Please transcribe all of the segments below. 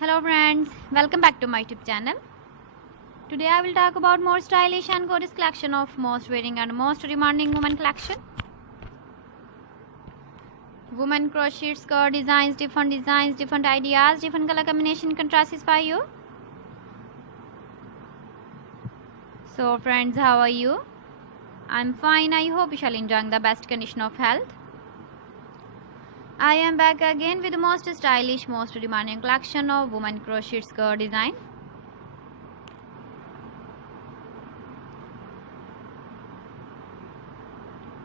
Hello friends, welcome back to my YouTube channel. Today I will talk about more stylish and gorgeous collection of most wearing and most demanding women collection. Women crochet skirt designs, different ideas, different color combination contrasts for you. So friends, how are you? I'm fine. I hope you shall enjoy the best condition of health. I am back again with the most stylish, most demanding collection of women crochet skirt design.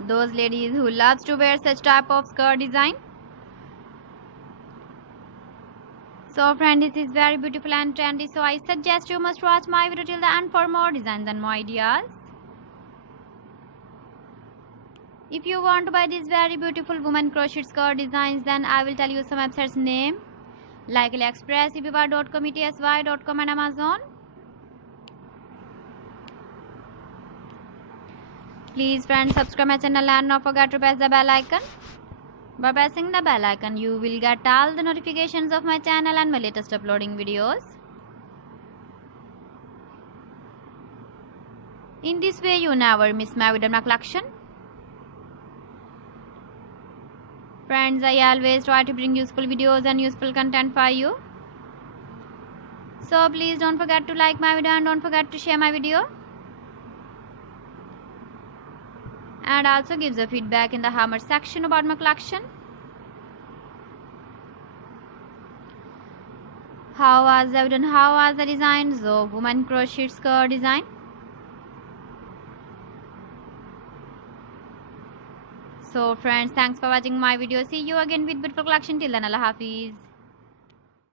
Those ladies who loves to wear such type of skirt design. So friend, this is very beautiful and trendy, so I suggest you must watch my video till the end for more designs and more ideas. If you want to buy these very beautiful women crochet skirt designs, then I will tell you some websites name like AliExpress, eBay.com, ETSY.com and Amazon. Please friends, subscribe my channel and don't forget to press the bell icon. By pressing the bell icon, you will get all the notifications of my channel and my latest uploading videos. In this way, you never miss my video collection. Friends, I always try to bring useful videos and useful content for you. So please don't forget to like my video and don't forget to share my video. And also give the feedback in the comment section about my collection. How was the video and how was the designs of women crochet skirt design? So friends, thanks for watching my video. See you again with beautiful collection. Till then, Allah Hafiz.